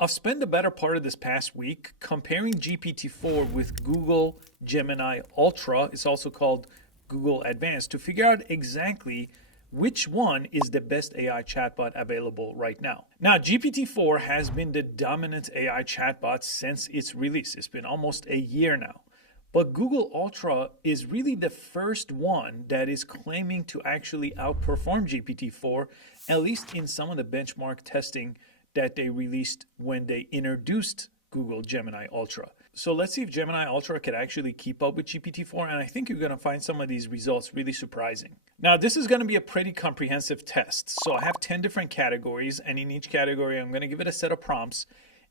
I've spent the better part of this past week comparing GPT-4 with Google Gemini Ultra, it's also called Google Advanced, to figure out exactly which one is the best AI chatbot available right now. Now, GPT-4 has been the dominant AI chatbot since its release. It's been almost a year now. But Google Ultra is really the first one that is claiming to actually outperform GPT-4, at least in some of the benchmark testing that they released when they introduced Google Gemini Ultra. So let's see if Gemini Ultra could actually keep up with GPT-4, and I think you're going to find some of these results really surprising. Now, this is going to be a pretty comprehensive test. So I have 10 different categories, and in each category, I'm going to give it a set of prompts,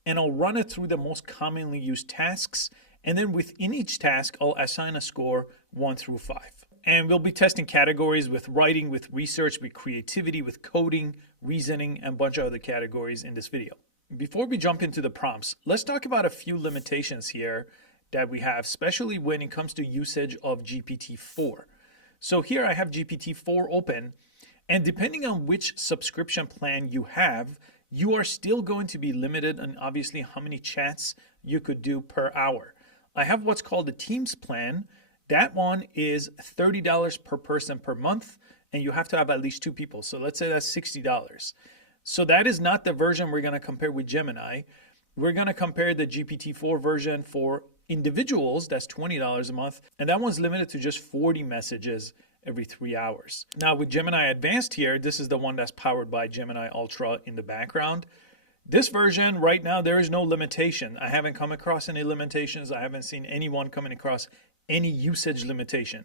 and I'll run it through the most commonly used tasks, and then within each task, I'll assign a score 1 through 5. And we'll be testing categories with writing, with research, with creativity, with coding, reasoning, and a bunch of other categories in this video. Before we jump into the prompts, let's talk about a few limitations here that we have, especially when it comes to usage of GPT-4. So here I have GPT-4 open, and depending on which subscription plan you have, you are still going to be limited on obviously how many chats you could do per hour. I have what's called the Teams plan. That one is $30 per person per month, and you have to have at least 2 people. So let's say that's $60. So that is not the version we're going to compare with Gemini. We're going to compare the GPT-4 version for individuals. That's $20 a month. And that one's limited to just 40 messages every 3 hours. Now with Gemini Advanced here, this is the one that's powered by Gemini Ultra in the background. This version right now, there is no limitation. I haven't come across any limitations. I haven't seen anyone coming across any usage limitation.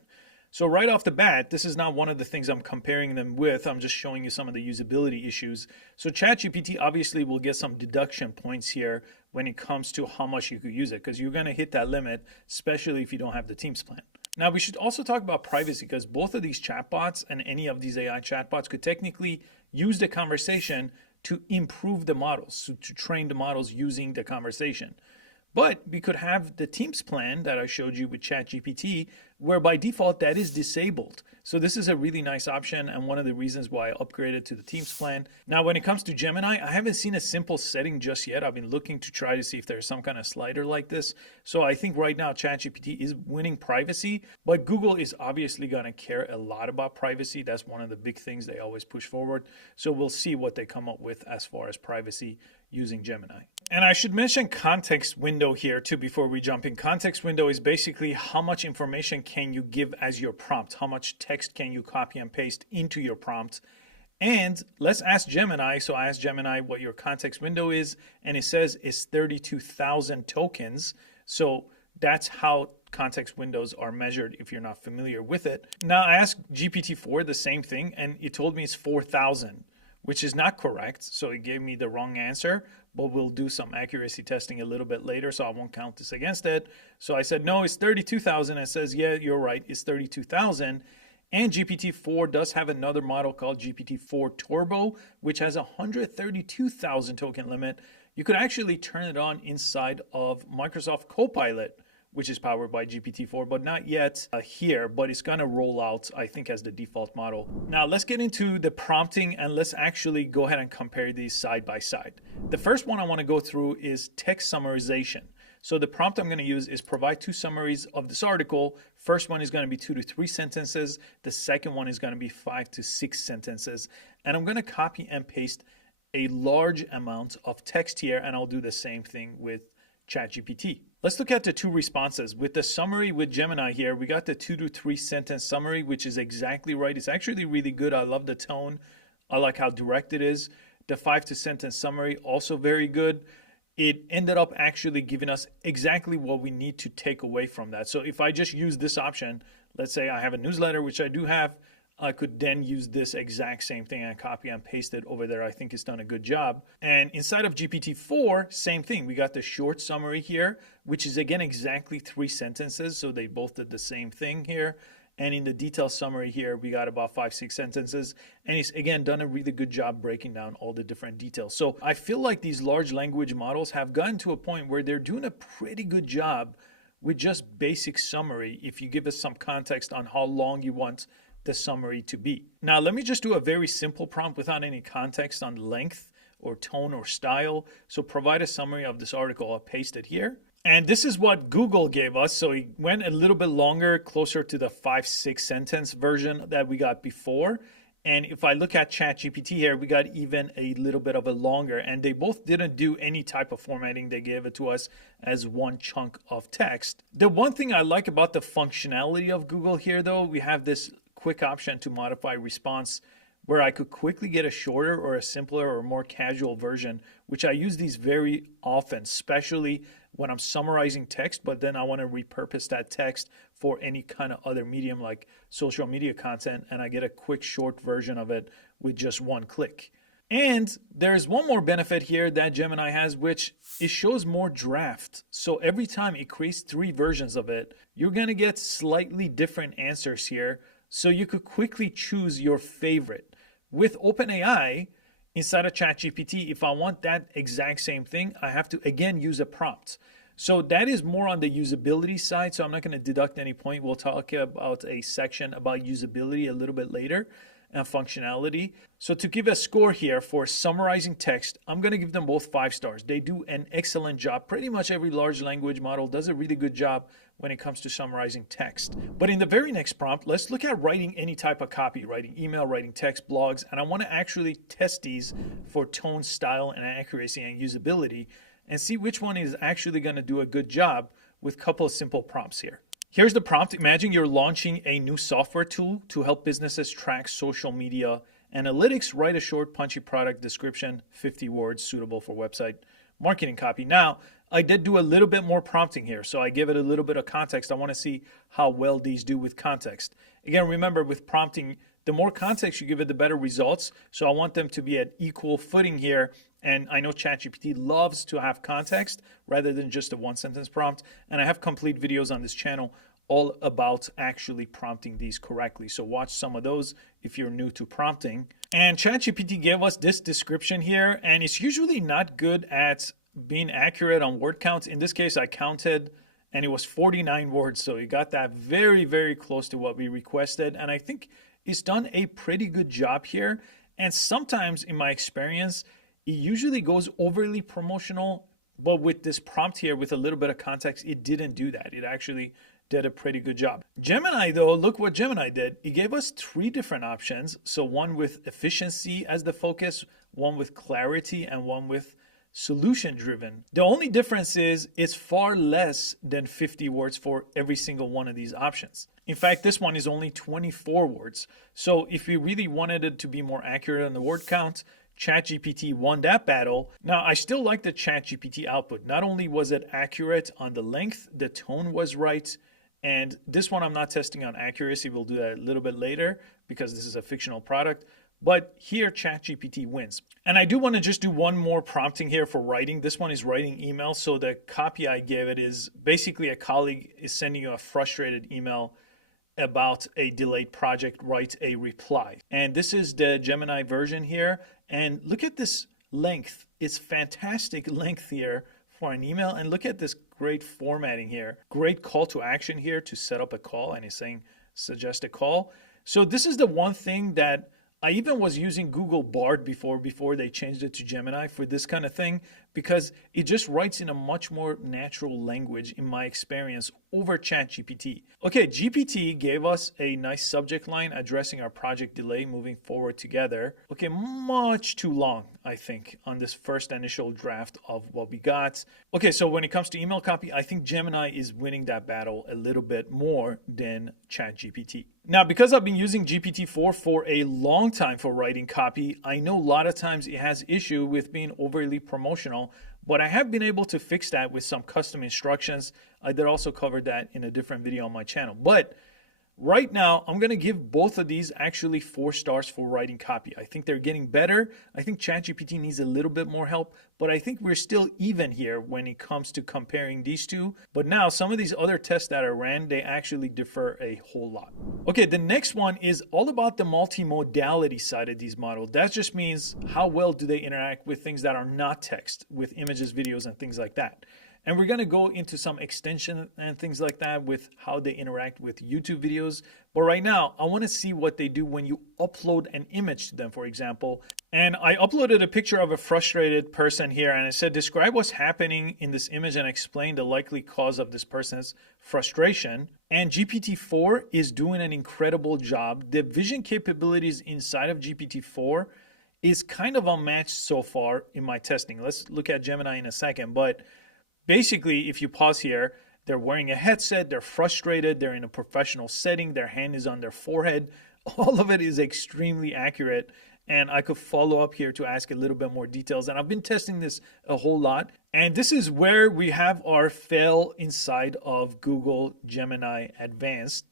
So right off the bat, this is not one of the things I'm comparing them with. I'm just showing you some of the usability issues. So ChatGPT obviously will get some deduction points here when it comes to how much you could use it, because you're going to hit that limit, especially if you don't have the Teams plan. Now, we should also talk about privacy, because both of these chatbots and any of these AI chatbots could technically use the conversation to improve the models, so to train the models using the conversation. But we could have the Teams plan that I showed you with ChatGPT, where by default that is disabled. So this is a really nice option, and one of the reasons why I upgraded to the Teams plan. Now, when it comes to Gemini, I haven't seen a simple setting just yet. I've been looking to try to see if there's some kind of slider like this. So I think right now ChatGPT is winning privacy, but Google is obviously going to care a lot about privacy. That's one of the big things they always push forward. So we'll see what they come up with as far as privacy using Gemini. And I should mention context window here too before we jump in. Context window is basically how much information can you give as your prompt? How much text can you copy and paste into your prompt? And let's ask Gemini. So I asked Gemini what your context window is, and it says it's 32,000 tokens. So that's how context windows are measured if you're not familiar with it. Now I asked GPT-4 the same thing, and it told me it's 4,000. Which is not correct, so it gave me the wrong answer, but we'll do some accuracy testing a little bit later, so I won't count this against it. So I said, no, it's 32,000. It says, yeah, you're right, it's 32,000. And GPT-4 does have another model called GPT-4 Turbo, which has a 132,000 token limit. You could actually turn it on inside of Microsoft Copilot, which is powered by GPT-4, but not yet here, but it's gonna roll out, I think, as the default model. Now let's get into the prompting, and let's actually go ahead and compare these side by side. The first one I wanna go through is text summarization. So the prompt I'm gonna use is provide 2 summaries of this article. First one is gonna be 2 to 3 sentences. The second one is gonna be 5 to 6 sentences. And I'm gonna copy and paste a large amount of text here, and I'll do the same thing with ChatGPT. Let's look at the 2 responses. With the summary with Gemini here, we got the 2 to 3 sentence summary, which is exactly right. It's actually really good. I love the tone. I like how direct it is. The 5 to sentence summary, also very good. It ended up actually giving us exactly what we need to take away from that. So if I just use this option, let's say I have a newsletter, which I do have, I could then use this exact same thing and copy and paste it over there. I think it's done a good job. And inside of GPT-4, same thing. We got the short summary here, which is again exactly 3 sentences. So they both did the same thing here. And in the detailed summary here, we got about 5, 6 sentences. And it's again done a really good job breaking down all the different details. So I feel like these large language models have gotten to a point where they're doing a pretty good job with just basic summary if you give us some context on how long you want the summary to be. Now, let me just do a very simple prompt without any context on length or tone or style. So provide a summary of this article. I'll paste it here. And this is what Google gave us. So it went a little bit longer, closer to the 5-6 sentence version that we got before. And if I look at ChatGPT here, we got even a little bit of a longer, and they both didn't do any type of formatting. They gave it to us as one chunk of text. The one thing I like about the functionality of Google here, though, we have this quick option to modify response where I could quickly get a shorter or a simpler or more casual version, which I use these very often, especially when I'm summarizing text, but then I want to repurpose that text for any kind of other medium like social media content, and I get a quick short version of it with just one click. And there's one more benefit here that Gemini has, which it shows more draft. So every time it creates 3 versions of it, you're going to get slightly different answers here. So you could quickly choose your favorite. With OpenAI, inside of ChatGPT, if I want that exact same thing, I have to again use a prompt. So that is more on the usability side. So I'm not going to deduct any point. We'll talk about a section about usability a little bit later and functionality. So to give a score here for summarizing text, I'm going to give them both 5 stars. They do an excellent job. Pretty much every large language model does a really good job when it comes to summarizing text. But in the very next prompt, let's look at writing any type of copy, writing email, writing text, blogs, and I want to actually test these for tone, style, and accuracy and usability and see which one is actually going to do a good job with a couple of simple prompts here. Here's the prompt. Imagine you're launching a new software tool to help businesses track social media analytics. Write a short, punchy product description, 50 words, suitable for website marketing copy. Now, I did do a little bit more prompting here, so I give it a little bit of context. I want to see how well these do with context. Again, remember with prompting, the more context you give it, the better results. So I want them to be at equal footing here. And I know ChatGPT loves to have context rather than just a 1-sentence prompt. And I have complete videos on this channel all about actually prompting these correctly. So watch some of those if you're new to prompting. And ChatGPT gave us this description here, and it's usually not good at being accurate on word counts. In this case, I counted and it was 49 words. So you got that very, very close to what we requested. And I think it's done a pretty good job here. And sometimes in my experience, it usually goes overly promotional, but with this prompt here, with a little bit of context, it didn't do that. It actually did a pretty good job. Gemini though, look what Gemini did. It gave us 3 different options. So one with efficiency as the focus, one with clarity, and one with solution driven. The only difference is it's far less than 50 words for every single one of these options. In fact, this one is only 24 words. So if we really wanted it to be more accurate on the word count, ChatGPT won that battle. Now, I still like the ChatGPT output. Not only was it accurate on the length, the tone was right. And this one I'm not testing on accuracy. We'll do that a little bit later because this is a fictional product. But here, ChatGPT wins. And I do want to just do one more prompting here for writing. This one is writing email. So the copy I gave it is basically a colleague is sending you a frustrated email about a delayed project, write a reply. And this is the Gemini version here. And look at this length. It's fantastic length here for an email. And look at this great formatting here. Great call to action here to set up a call. And it's saying suggest a call. So this is the one thing that I even was using Google Bard before they changed it to Gemini for this kind of thing, because it just writes in a much more natural language in my experience over ChatGPT. Okay, GPT gave us a nice subject line addressing our project delay moving forward together. Okay, much too long, I think, on this first initial draft of what we got. Okay, so when it comes to email copy, I think Gemini is winning that battle a little bit more than ChatGPT. Now, because I've been using GPT-4 for a long time for writing copy, I know a lot of times it has issue with being overly promotional, but I have been able to fix that with some custom instructions. I did also cover that in a different video on my channel. But right now, I'm going to give both of these actually 4 stars for writing copy. I think they're getting better. I think ChatGPT needs a little bit more help, but I think we're still even here when it comes to comparing these two. But now some of these other tests that I ran, they actually differ a whole lot. Okay, the next one is all about the multimodality side of these models. That just means how well do they interact with things that are not text, with images, videos, and things like that. And we're going to go into some extension and things like that with how they interact with YouTube videos. But right now, I want to see what they do when you upload an image to them, for example. And I uploaded a picture of a frustrated person here, and I said, describe what's happening in this image and explain the likely cause of this person's frustration. And GPT-4 is doing an incredible job. The vision capabilities inside of GPT-4 is kind of unmatched so far in my testing. Let's look at Gemini in a second, but basically, if you pause here, they're wearing a headset, they're frustrated, they're in a professional setting, their hand is on their forehead. All of it is extremely accurate. And I could follow up here to ask a little bit more details. And I've been testing this a whole lot. And this is where we have our fail inside of Google Gemini Advanced.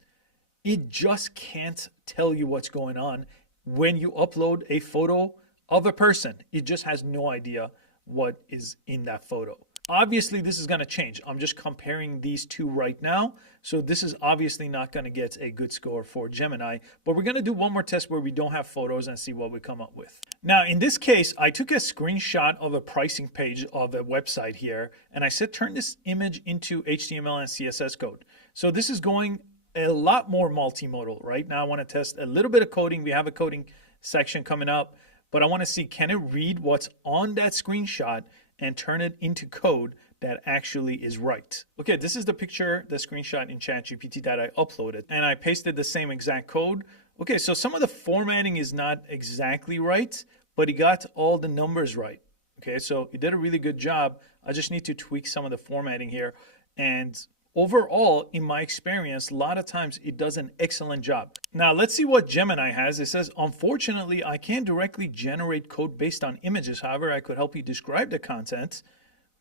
It just can't tell you what's going on when you upload a photo of a person. It just has no idea what is in that photo. Obviously, this is going to change. I'm just comparing these two right now. So this is obviously not going to get a good score for Gemini, but we're going to do one more test where we don't have photos and see what we come up with. Now, in this case, I took a screenshot of a pricing page of a website here, and I said, turn this image into HTML and CSS code. So this is going a lot more multimodal, right? Now I want to test a little bit of coding. We have a coding section coming up, but I want to see, can it read what's on that screenshot and turn it into code that actually is right. Okay, this is the picture, the screenshot in ChatGPT that I uploaded, and I pasted the same exact code. Okay, so some of the formatting is not exactly right, but he got all the numbers right. Okay, so he did a really good job. I just need to tweak some of the formatting here. And overall, in my experience, a lot of times it does an excellent job. Now, let's see what Gemini has. It says, unfortunately, I can't directly generate code based on images. However, I could help you describe the content.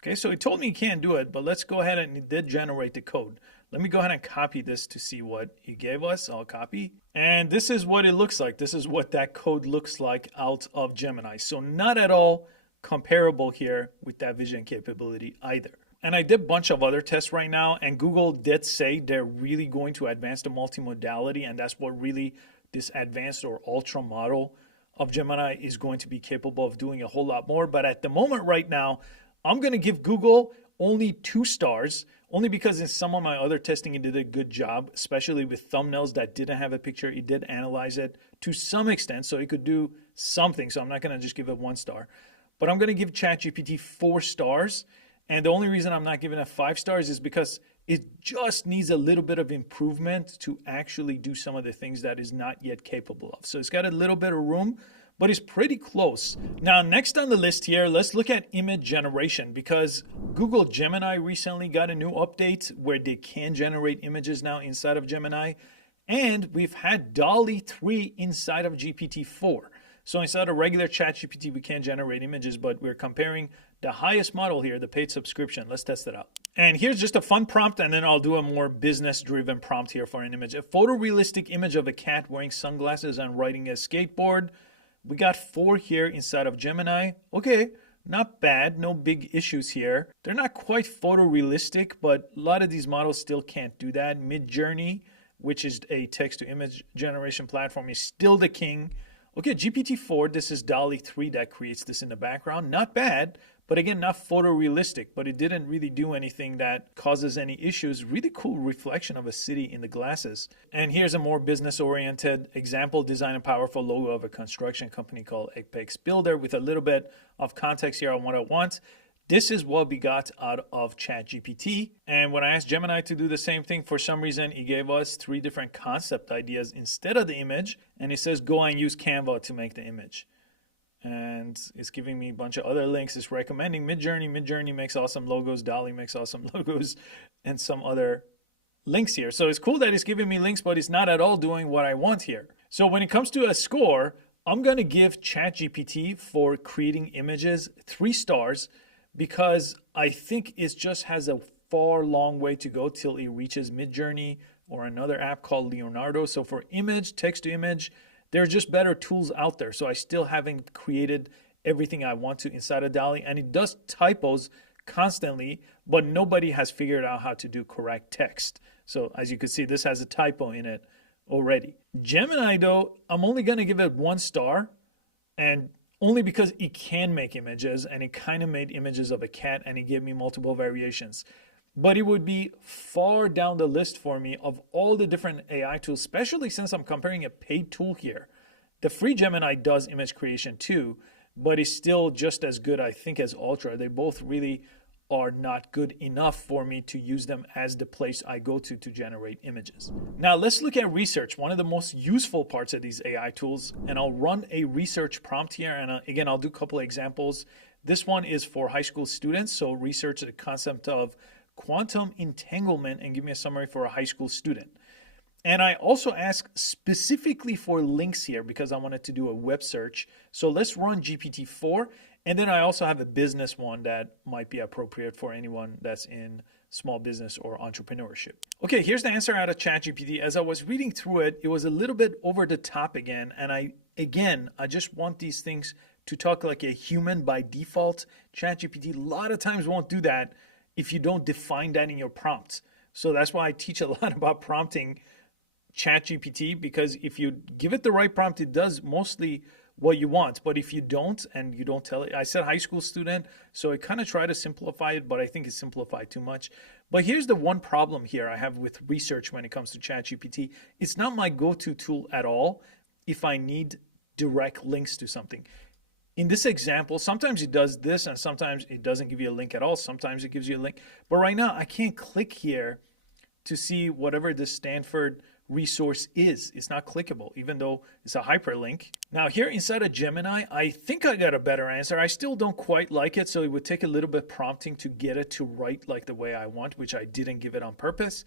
Okay, so he told me he can't do it, but let's go ahead and he did generate the code. Let me go ahead and copy this to see what he gave us. I'll copy. And this is what it looks like. This is what that code looks like out of Gemini. So not at all comparable here with that vision capability either. And I did a bunch of other tests right now, and Google did say they're really going to advance the multimodality, and that's what really this advanced or ultra model of Gemini is going to be capable of doing a whole lot more. But at the moment right now, I'm going to give Google only 2 stars, only because in some of my other testing, it did a good job, especially with thumbnails that didn't have a picture. It did analyze it to some extent, so it could do something. So I'm not going to just give it 1 star. But I'm going to give ChatGPT 4 stars. And the only reason I'm not giving it 5 stars is because it just needs a little bit of improvement to actually do some of the things that is not yet capable of. So it's got a little bit of room, but it's pretty close. Now, next on the list here, let's look at image generation, because Google Gemini recently got a new update where they can generate images now inside of Gemini. And we've had DALL-E 3 inside of GPT-4. So instead of regular ChatGPT, we can't generate images, but we're comparing the highest model here, the paid subscription. Let's test it out. And here's just a fun prompt, and then I'll do a more business-driven prompt here for an image. A photorealistic image of a cat wearing sunglasses and riding a skateboard. We got 4 here inside of Gemini. Okay, not bad, no big issues here. They're not quite photorealistic, but a lot of these models still can't do that. Midjourney, which is a text-to-image generation platform, is still the king. Okay, GPT-4, this is DALL-E 3 that creates this in the background. Not bad, but again, not photorealistic, but it didn't really do anything that causes any issues. Really cool reflection of a city in the glasses. And here's a more business-oriented example, design a powerful logo of a construction company called Apex Builder, with a little bit of context here on what I want. This is what we got out of ChatGPT. And when I asked Gemini to do the same thing, for some reason, he gave us 3 different concept ideas instead of the image. And it says, go and use Canva to make the image. And it's giving me a bunch of other links. It's recommending Midjourney. Midjourney makes awesome logos. DALL-E makes awesome logos, and some other links here. So it's cool that it's giving me links, but it's not at all doing what I want here. So when it comes to a score, I'm going to give ChatGPT for creating images 3 stars, because I think it just has a far long way to go till it reaches Midjourney or another app called Leonardo. So for image, text to image, there are just better tools out there. So I still haven't created everything I want to inside of DALL-E, and it does typos constantly, but nobody has figured out how to do correct text. So as you can see, this has a typo in it already. Gemini though, I'm only gonna give it 1 star, and only because it can make images, and it kind of made images of a cat and it gave me multiple variations. But it would be far down the list for me of all the different AI tools, especially since I'm comparing a paid tool here. The free Gemini does image creation too, but it's still just as good, I think, as Ultra. They both really are not good enough for me to use them as the place I go to generate images. Now let's look at research, one of the most useful parts of these AI tools, and I'll run a research prompt here, and again, I'll do a couple of examples. This one is for high school students, so research the concept of quantum entanglement and give me a summary for a high school student. And I also ask specifically for links here because I wanted to do a web search. So let's run GPT-4. And then I also have a business one that might be appropriate for anyone that's in small business or entrepreneurship. Okay, here's the answer out of ChatGPT. As I was reading through it, it was a little bit over the top again. And I just want these things to talk like a human by default. ChatGPT a lot of times won't do that if you don't define that in your prompt. So that's why I teach a lot about prompting ChatGPT, because if you give it the right prompt, it does mostly what you want. But if you don't, and you don't tell it, I said high school student, so I kind of try to simplify it, but I think it's simplified too much. But here's the one problem here I have with research when it comes to ChatGPT. It's not my go-to tool at all if I need direct links to something. In this example, sometimes it does this and sometimes it doesn't give you a link at all. Sometimes it gives you a link. But right now, I can't click here to see whatever the Stanford resource is. It's not clickable, even though it's a hyperlink. Now here inside of Gemini, I think I got a better answer. I still don't quite like it, so it would take a little bit prompting to get it to write like the way I want, which I didn't give it on purpose.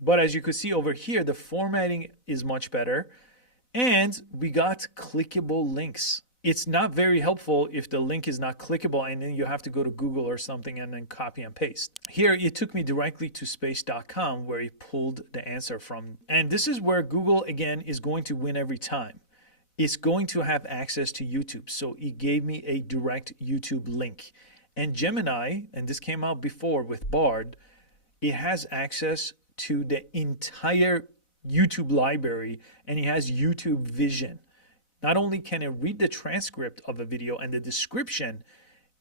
But as you can see over here, the formatting is much better. And we got clickable links. It's not very helpful if the link is not clickable and then you have to go to Google or something and then copy and paste. Here, it took me directly to space.com where it pulled the answer from. And this is where Google, again, is going to win every time. It's going to have access to YouTube. So it gave me a direct YouTube link. And Gemini, and this came out before with Bard, it has access to the entire YouTube library and it has YouTube Vision. Not only can it read the transcript of a video and the description,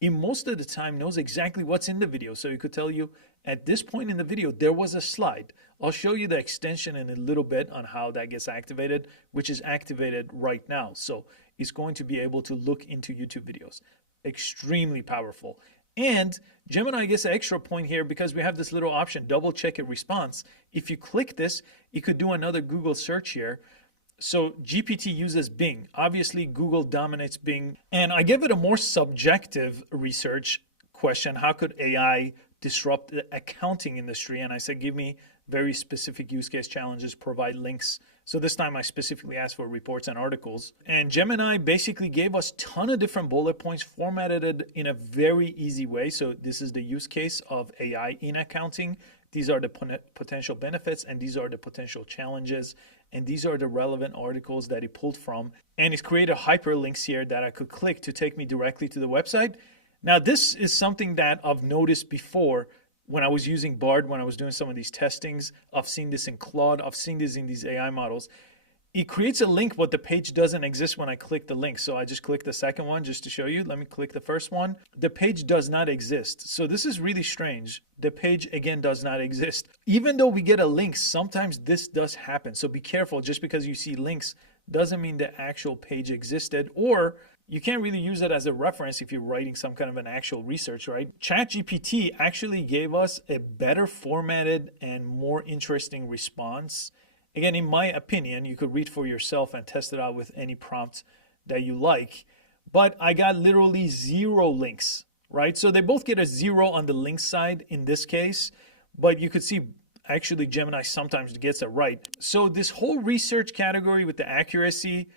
it most of the time knows exactly what's in the video. So it could tell you at this point in the video, there was a slide. I'll show you the extension in a little bit on how that gets activated, which is activated right now. So it's going to be able to look into YouTube videos. Extremely powerful. And Gemini gets an extra point here because we have this little option, double check a response. If you click this, it could do another Google search here. So GPT uses Bing. Obviously, Google dominates Bing. And I give it a more subjective research question. How could AI disrupt the accounting industry? And I said, give me very specific use case challenges, provide links. So this time I specifically asked for reports and articles. And Gemini basically gave us a ton of different bullet points, formatted it in a very easy way. So this is the use case of AI in accounting. These are the potential benefits and these are the potential challenges. And these are the relevant articles that it pulled from. And it's created hyperlinks here that I could click to take me directly to the website. Now, this is something that I've noticed before when I was using Bard, when I was doing some of these testings. I've seen this in Claude. I've seen this in these AI models. It creates a link, but the page doesn't exist when I click the link. So I just click the second one just to show you. Let me click the first one. The page does not exist. So this is really strange. The page, again, does not exist. Even though we get a link, sometimes this does happen. So be careful. Just because you see links doesn't mean the actual page existed, or you can't really use it as a reference if you're writing some kind of an actual research, right? ChatGPT actually gave us a better formatted and more interesting response. Again, in my opinion, you could read for yourself and test it out with any prompt that you like. But I got literally 0 links, right? So they both get a 0 on the link side in this case. But you could see actually Gemini sometimes gets it right. So this whole research category with the accuracy,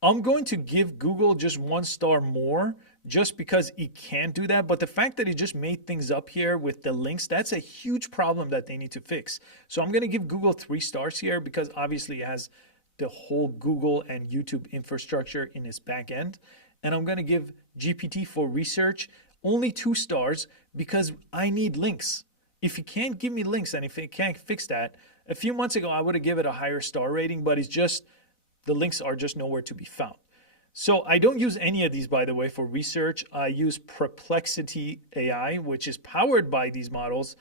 I'm going to give Google just 1 star more just because it can't do that. But the fact that it just made things up here with the links, that's a huge problem that they need to fix. So I'm going to give Google 3 stars here because obviously it has the whole Google and YouTube infrastructure in its back end. and I'm going to give GPT for research only 2 stars because I need links. If you can't give me links and if it can't fix that, a few months ago I would have given it a higher star rating, but it's just the links are just nowhere to be found. So I don't use any of these, by the way, for research. I use Perplexity AI, which is powered by these models,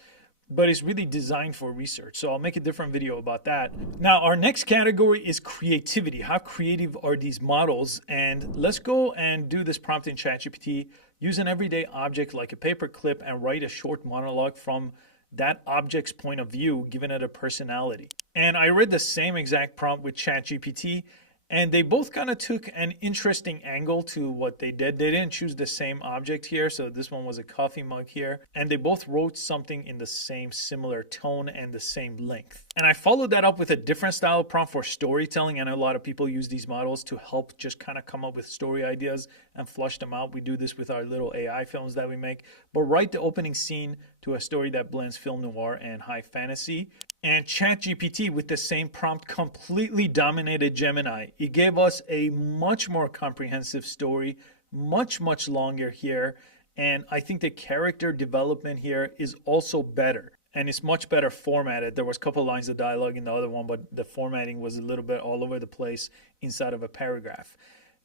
but it's really designed for research. So I'll make a different video about that. Now, our next category is creativity. How creative are these models? And let's go and do this prompt in ChatGPT. Use an everyday object like a paper clip and write a short monologue from that object's point of view, giving it a personality. And I read the same exact prompt with ChatGPT, and they both kind of took an interesting angle to what they did. They didn't choose the same object here. So this one was a coffee mug here. And they both wrote something in the same similar tone and the same length. And I followed that up with a different style prompt for storytelling. And a lot of people use these models to help just kind of come up with story ideas and flush them out. We do this with our little AI films that we make. But write the opening scene to a story that blends film noir and high fantasy. And ChatGPT with the same prompt completely dominated Gemini. It gave us a much more comprehensive story, much longer here. And I think the character development here is also better. And it's much better formatted. There was a couple lines of dialogue in the other one, but the formatting was a little bit all over the place inside of a paragraph.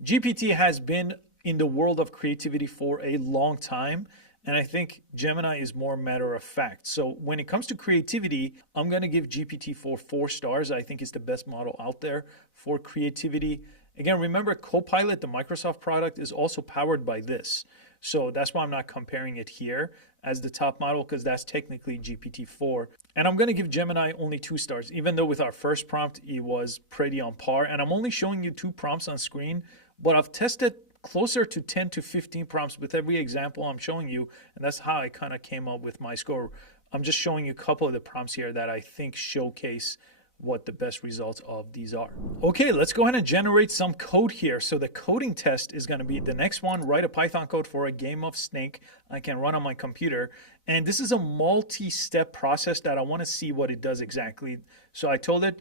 GPT has been in the world of creativity for a long time. And I think Gemini is more matter of fact. So when it comes to creativity, I'm going to give GPT-4 4 stars. I think it's the best model out there for creativity. Again, remember Copilot, the Microsoft product, is also powered by this. So that's why I'm not comparing it here as the top model, because that's technically GPT-4. And I'm going to give Gemini only 2 stars, even though with our first prompt, it was pretty on par. And I'm only showing you 2 prompts on screen, but I've tested closer to 10 to 15 prompts with every example I'm showing you, and that's how I kind of came up with my score. I'm just showing you a couple of the prompts here that I think showcase what the best results of these are. Okay, let's go ahead and generate some code here. So the coding test is going to be the next one. Write a Python code for a game of Snake I can run on my computer. And this is a multi-step process that I want to see what it does exactly. So I told it,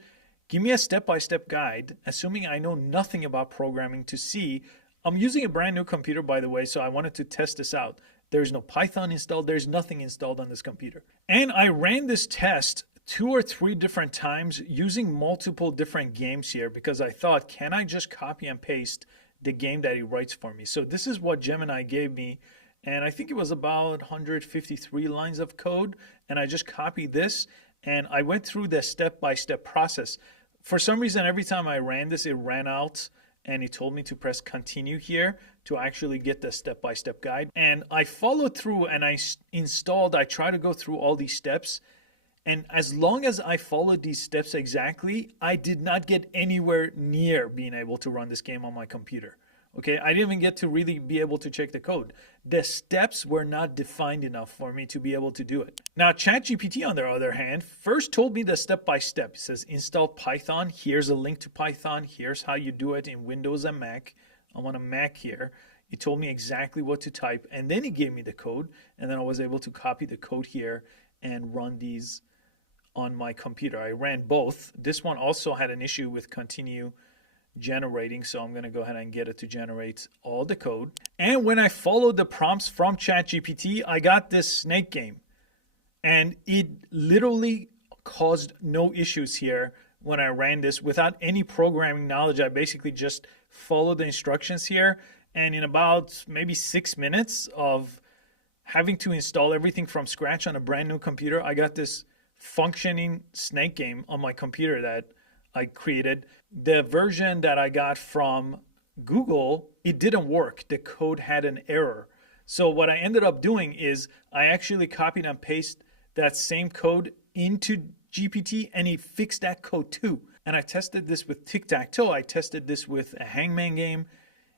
give me a step-by-step guide, assuming I know nothing about programming, to see. I'm using a brand new computer, by the way, so I wanted to test this out. There's no Python installed. There's nothing installed on this computer. And I ran this test 2 or 3 different times using multiple different games here because I thought, can I just copy and paste the game that he writes for me? So this is what Gemini gave me. And I think it was about 153 lines of code. And I just copied this and I went through the step-by-step process. For some reason, every time I ran this, it ran out. And he told me to press continue here to actually get the step-by-step guide. And I followed through and I tried to go through all these steps. And as long as I followed these steps exactly, I did not get anywhere near being able to run this game on my computer. Okay, I didn't even get to really be able to check the code. The steps were not defined enough for me to be able to do it. Now, ChatGPT, on the other hand, first told me the step-by-step. It says, install Python. Here's a link to Python. Here's how you do it in Windows and Mac. I'm on a Mac here. It told me exactly what to type, and then it gave me the code, and then I was able to copy the code here and run these on my computer. I ran both. This one also had an issue with continue generating, so I'm going to go ahead and get it to generate all the code. And when I followed the prompts from ChatGPT, I got this snake game, and it literally caused no issues here when I ran this without any programming knowledge. I basically just followed the instructions here, and in about maybe 6 minutes of having to install everything from scratch on a brand new computer, I got this functioning snake game on my computer that I created. The version that I got from Google, it didn't work. The code had an error. So what I ended up doing is I actually copied and pasted that same code into GPT, and it fixed that code too. And I tested this with tic-tac-toe. I tested this with a hangman game.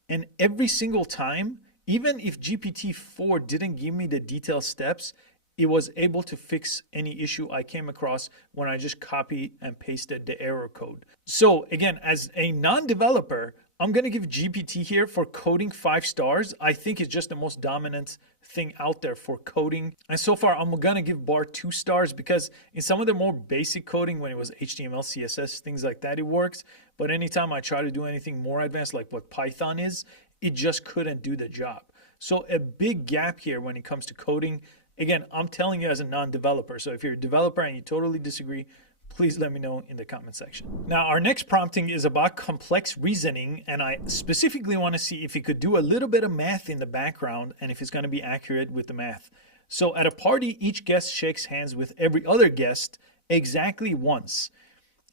And every single time, even if GPT-4 didn't give me the detailed steps, it was able to fix any issue I came across when I just copied and pasted the error code. So again, as a non-developer, I'm going to give GPT here for coding 5 stars. I think it's just the most dominant thing out there for coding. And so far, I'm going to give Bard 2 stars because in some of the more basic coding, when it was HTML, CSS, things like that, it works. But anytime I try to do anything more advanced, like what Python is, it just couldn't do the job. So a big gap here when it comes to coding. Again, I'm telling you as a non-developer. So if you're a developer and you totally disagree, please let me know in the comment section. Now, our next prompting is about complex reasoning, and I specifically want to see if he could do a little bit of math in the background and if he's going to be accurate with the math. So at a party, each guest shakes hands with every other guest exactly once.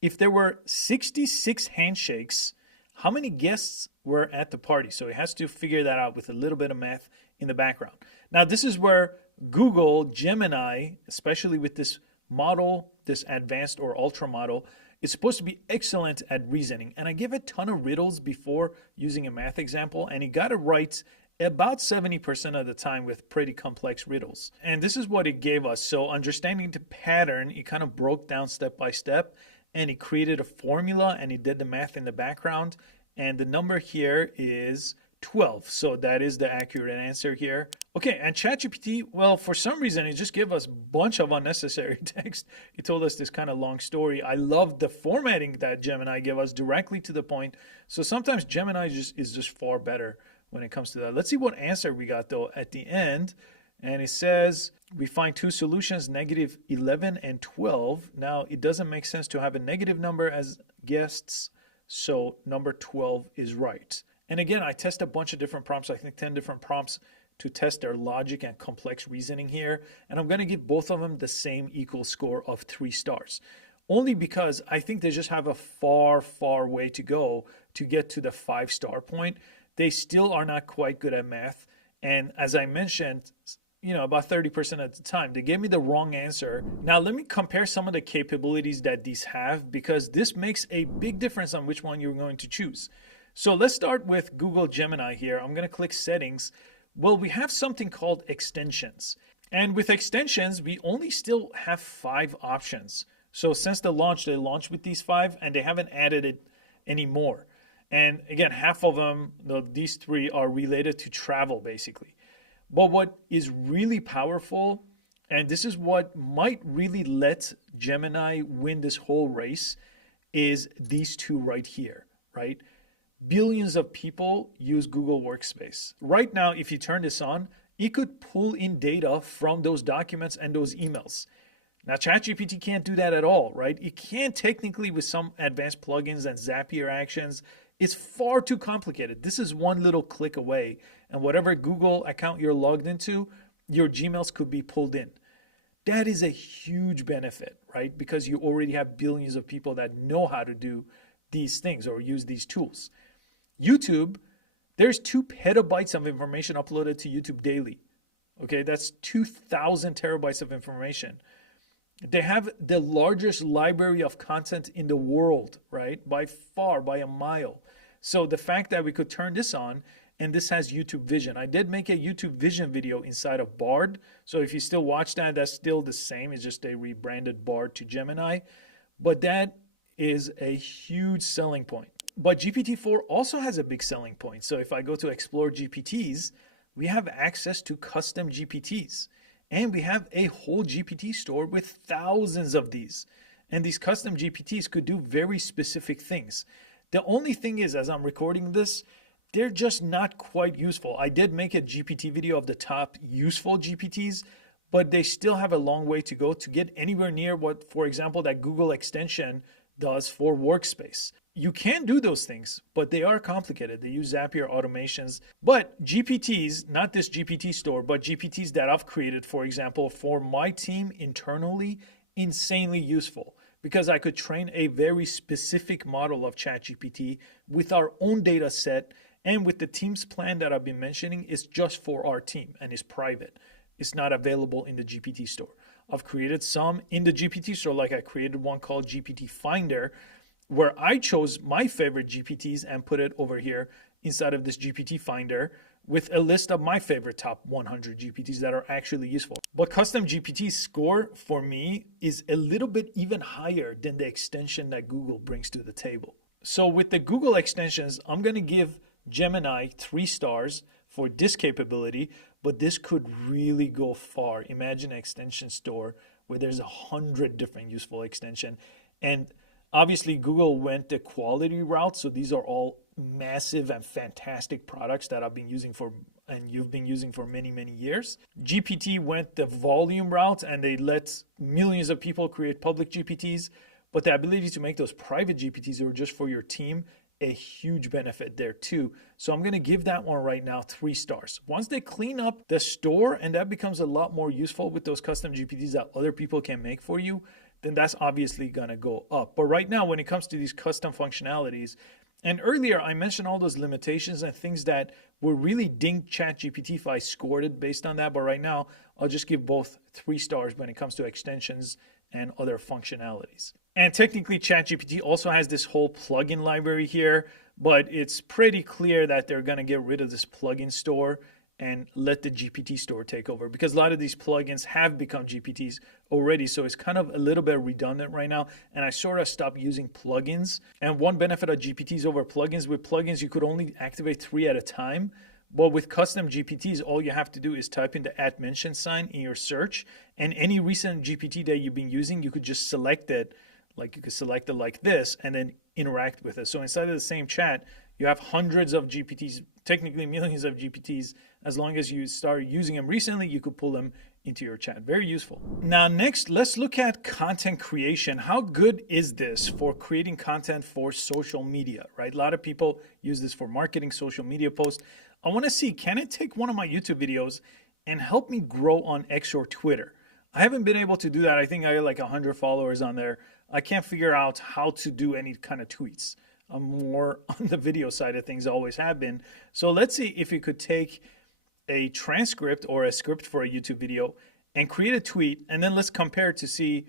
If there were 66 handshakes, how many guests were at the party? So he has to figure that out with a little bit of math in the background. Now, this is where Google Gemini, especially with this model, this advanced or ultra model, is supposed to be excellent at reasoning. And I gave a ton of riddles before using a math example, and he got it right about 70% of the time with pretty complex riddles. And this is what it gave us. So understanding the pattern, it kind of broke down step by step, and he created a formula and he did the math in the background. And the number here is 12. So that is the accurate answer here. Okay, and ChatGPT, well, for some reason, it just gave us a bunch of unnecessary text. It told us this kind of long story. I love the formatting that Gemini gave us, directly to the point. So sometimes Gemini is just far better when it comes to that. Let's see what answer we got, though, at the end. And it says, we find two solutions, negative 11 and 12. Now, it doesn't make sense to have a negative number as guests, so number 12 is right. And again, I test a bunch of different prompts, I think 10 different prompts to test their logic and complex reasoning here. And I'm going to give both of them the same equal score of 3 stars. Only because I think they just have a far, far way to go to get to the 5-star point. They still are not quite good at math. And as I mentioned, about 30% of the time, they gave me the wrong answer. Now, let me compare some of the capabilities that these have, because this makes a big difference on which one you're going to choose. So let's start with Google Gemini here. I'm going to click settings. Well, we have something called extensions. And with extensions, we only still have 5 options. So since the launch, they launched with these 5 and they haven't added it anymore. And again, half of them, these 3 are related to travel basically. But what is really powerful, and this is what might really let Gemini win this whole race, is these 2 right here, right? Billions of people use Google Workspace. Right now, if you turn this on, it could pull in data from those documents and those emails. Now, ChatGPT can't do that at all, right? It can technically with some advanced plugins and Zapier actions. It's far too complicated. This is one little click away, and whatever Google account you're logged into, your Gmails could be pulled in. That is a huge benefit, right? Because you already have billions of people that know how to do these things or use these tools. YouTube, there's 2 petabytes of information uploaded to YouTube daily. Okay, that's 2,000 terabytes of information. They have the largest library of content in the world, right? By far, by a mile. So the fact that we could turn this on, and this has YouTube Vision. I did make a YouTube Vision video inside of Bard. So if you still watch that, that's still the same. It's just they rebranded Bard to Gemini. But that is a huge selling point. But GPT-4 also has a big selling point. So if I go to Explore GPTs, we have access to custom GPTs. And we have a whole GPT store with thousands of these. And these custom GPTs could do very specific things. The only thing is, as I'm recording this, they're just not quite useful. I did make a GPT video of the top useful GPTs, but they still have a long way to go to get anywhere near what, for example, that Google extension does for Workspace. You can do those things, but they are complicated. They use Zapier automations. But GPTs, not this GPT store, but GPTs that I've created, for example, for my team internally, insanely useful. Because I could train a very specific model of ChatGPT with our own data set, and with the Teams plan that I've been mentioning, it's just for our team and it's private. It's not available in the GPT store. I've created some in the GPT store, like I created one called GPT Finder, where I chose my favorite GPTs and put it over here inside of this GPT Finder with a list of my favorite top 100 GPTs that are actually useful. But custom GPT score for me is a little bit even higher than the extension that Google brings to the table. So with the Google extensions, I'm going to give Gemini 3 stars for this capability, but this could really go far. Imagine an extension store where there's 100 different useful extensions. And obviously, Google went the quality route, so these are all massive and fantastic products that I've been using for and you've been using for many, many years. GPT went the volume route and they let millions of people create public GPTs, but the ability to make those private GPTs or just for your team, a huge benefit there too. So I'm going to give that one right now 3 stars. Once they clean up the store and that becomes a lot more useful with those custom GPTs that other people can make for you, then that's obviously going to go up. But right now, when it comes to these custom functionalities, and earlier I mentioned all those limitations and things that would really ding ChatGPT if I scored it based on that. But right now, I'll just give both 3 stars when it comes to extensions and other functionalities. And technically, ChatGPT also has this whole plugin library here, but it's pretty clear that they're going to get rid of this plugin store and let the GPT store take over, because a lot of these plugins have become GPTs already. So it's kind of a little bit redundant right now. And I sort of stopped using plugins. And one benefit of GPTs over plugins, with plugins, you could only activate 3 at a time. But with custom GPTs, all you have to do is type in the @ sign in your search, and any recent GPT that you've been using, you could just select it. Like you could select it like this and then interact with it. So inside of the same chat, you have hundreds of GPTs, technically millions of GPTs. As long as you start using them recently, you could pull them into your chat. Very useful. Now, next, let's look at content creation. How good is this for creating content for social media, right? A lot of people use this for marketing, social media posts. I want to see, can it take one of my YouTube videos and help me grow on X or Twitter? I haven't been able to do that. I think I got like 100 followers on there. I can't figure out how to do any kind of tweets. I'm more on the video side of things, always have been. So let's see if you could take a transcript or a script for a YouTube video and create a tweet, and then let's compare it to see,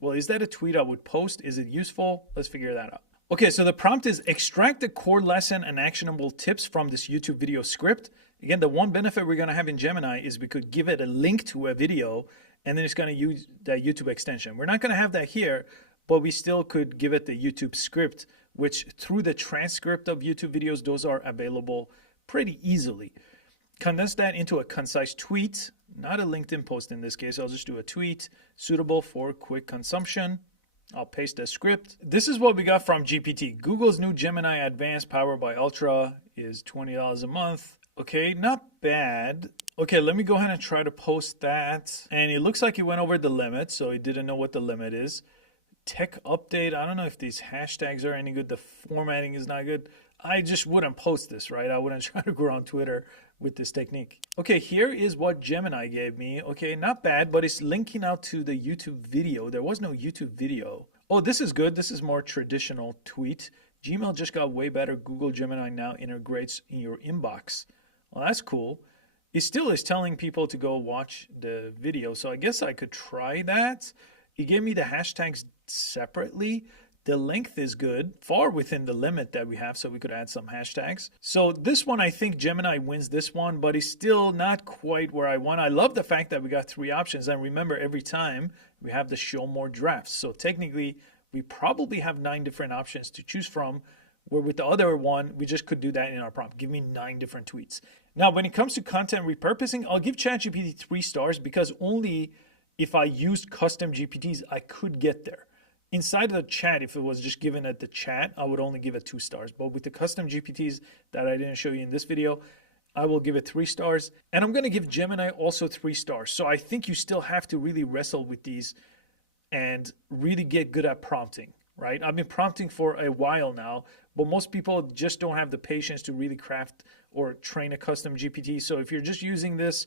well, is that a tweet I would post? Is it useful? Let's figure that out. Okay, so the prompt is extract the core lesson and actionable tips from this YouTube video script. Again, the one benefit we're going to have in Gemini is we could give it a link to a video, and then it's going to use that YouTube extension. We're not going to have that here, but we still could give it the YouTube script, which through the transcript of YouTube videos, those are available pretty easily. Condense that into a concise tweet, not a LinkedIn post in this case. I'll just do a tweet suitable for quick consumption. I'll paste the script. This is what we got from GPT. Google's new Gemini Advanced powered by Ultra is $20 a month. Okay, not bad. Okay, let me go ahead and try to post that. And it looks like it went over the limit, so it didn't know what the limit is. Tech update, I don't know if these hashtags are any good. The formatting is not good. I just wouldn't post this, right? I wouldn't try to grow on Twitter with this technique. Okay, here is what Gemini gave me. Okay, not bad, but it's linking out to the YouTube video. There was no YouTube video. Oh, this is good. This is more traditional tweet. Gmail just got way better. Google Gemini now integrates in your inbox. Well, that's cool. It still is telling people to go watch the video, so I guess I could try that. It gave me the hashtags separately. The length is good, far within the limit that we have, so we could add some hashtags. So this one, I think Gemini wins this one, but it's still not quite where I want. I love the fact that we got 3 options, and remember, every time we have the show more drafts. So technically, we probably have 9 different options to choose from, where with the other one, we just could do that in our prompt. Give me 9 different tweets. Now, when it comes to content repurposing, I'll give ChatGPT 3 stars because only if I used custom GPTs, I could get there. Inside of the chat, if it was just given at the chat, I would only give it 2 stars. But with the custom GPTs that I didn't show you in this video, I will give it 3 stars. And I'm going to give Gemini also 3 stars. So I think you still have to really wrestle with these and really get good at prompting, right? I've been prompting for a while now, but most people just don't have the patience to really craft or train a custom GPT. So if you're just using this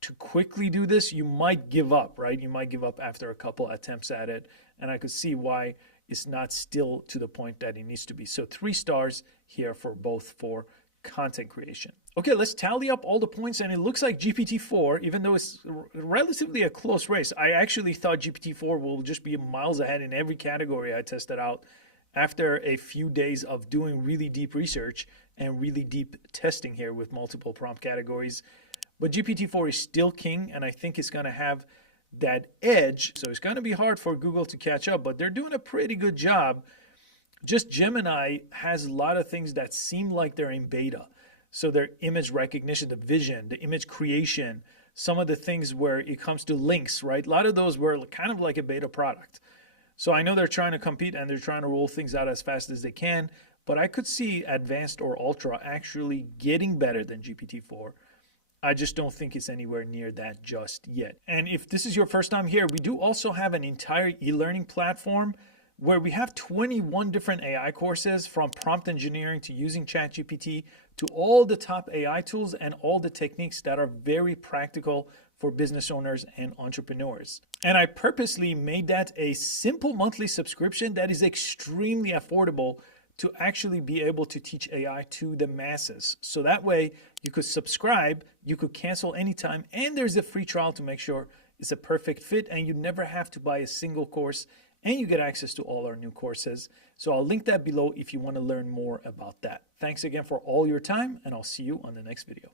to quickly do this, you might give up, right? You might give up after a couple attempts at it. And I could see why it's not still to the point that it needs to be. So 3 stars here for both for content creation. Okay, let's tally up all the points. And it looks like GPT-4, even though it's relatively a close race, I actually thought GPT-4 will just be miles ahead in every category I tested out after a few days of doing really deep research and really deep testing here with multiple prompt categories. But GPT-4 is still king, and I think it's going to have that edge. So it's going to be hard for Google to catch up, but they're doing a pretty good job. Just Gemini has a lot of things that seem like they're in beta. So their image recognition, the vision, the image creation, some of the things where it comes to links, right? A lot of those were kind of like a beta product. So I know they're trying to compete and they're trying to roll things out as fast as they can, but I could see advanced or ultra actually getting better than GPT-4. I just don't think it's anywhere near that just yet. And if this is your first time here, we do also have an entire e-learning platform where we have 21 different AI courses, from prompt engineering to using ChatGPT to all the top AI tools and all the techniques that are very practical for business owners and entrepreneurs. And I purposely made that a simple monthly subscription that is extremely affordable to actually be able to teach AI to the masses. So that way you could subscribe, you could cancel anytime, and there's a free trial to make sure it's a perfect fit, and you never have to buy a single course, and you get access to all our new courses. So I'll link that below if you want to learn more about that. Thanks again for all your time, and I'll see you on the next video.